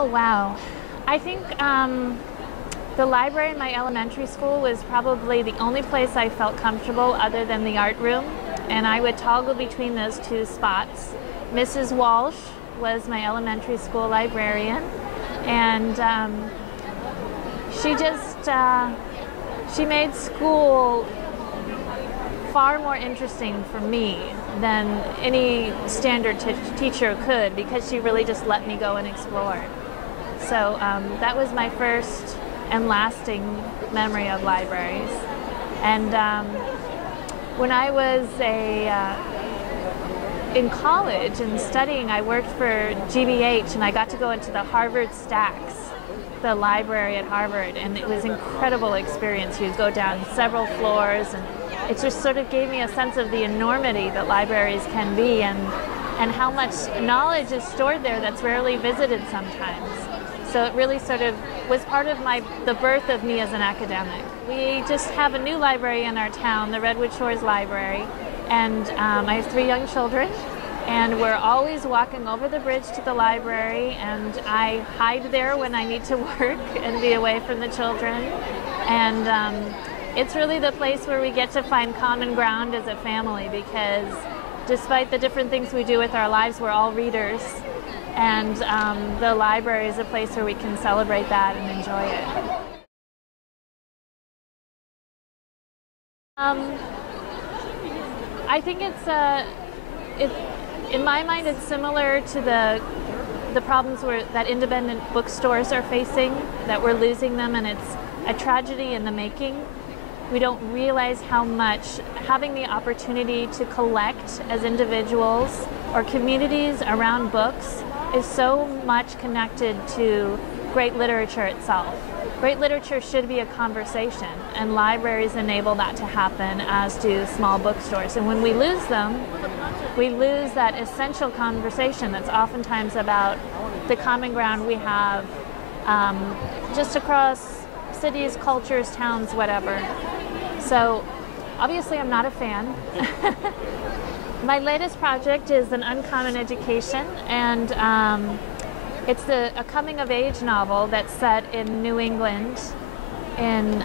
Oh, wow. I think the library in my elementary school was probably the only place I felt comfortable other than the art room, and I would toggle between those two spots. Mrs. Walsh was my elementary school librarian, and she made school far more interesting for me than any standard teacher could, because she really just let me go and explore. So that was my first and lasting memory of libraries. And when I was in college and studying, I worked for GBH, and I got to go into the Harvard Stacks, the library at Harvard, and it was an incredible experience. You'd go down several floors, and it just sort of gave me a sense of the enormity that libraries can be, and how much knowledge is stored there that's rarely visited sometimes. So it really sort of was part of the birth of me as an academic. We just have a new library in our town, the Redwood Shores Library, and I have 3 young children, and we're always walking over the bridge to the library, and I hide there when I need to work and be away from the children. And it's really the place where we get to find common ground as a family, because despite the different things we do with our lives, we're all readers. And the library is a place where we can celebrate that and enjoy it. I think in my mind, it's similar to the problems that independent bookstores are facing, that we're losing them, and it's a tragedy in the making. We don't realize how much having the opportunity to collect as individuals or communities around books is so much connected to great literature itself. Great literature should be a conversation, and libraries enable that to happen, as do small bookstores. And when we lose them, we lose that essential conversation that's oftentimes about the common ground we have just across cities, cultures, towns, whatever. So obviously I'm not a fan. My latest project is an uncommon education, and it's a coming-of-age novel that's set in New England, in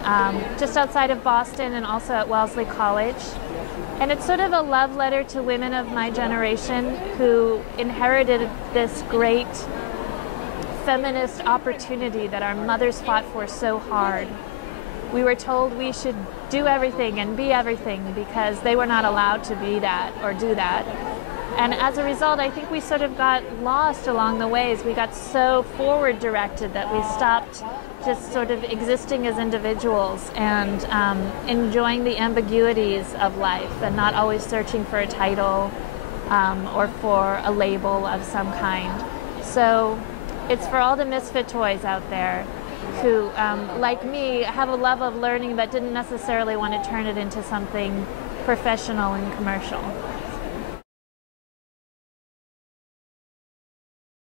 just outside of Boston, and also at Wellesley College. And it's sort of a love letter to women of my generation who inherited this great feminist opportunity that our mothers fought for so hard. We were told we should do everything and be everything because they were not allowed to be that or do that. And as a result, I think we sort of got lost along the ways. We got so forward directed that we stopped just sort of existing as individuals and enjoying the ambiguities of life, and not always searching for a title or for a label of some kind. So it's for all the misfit toys out there who, like me, have a love of learning but didn't necessarily want to turn it into something professional and commercial.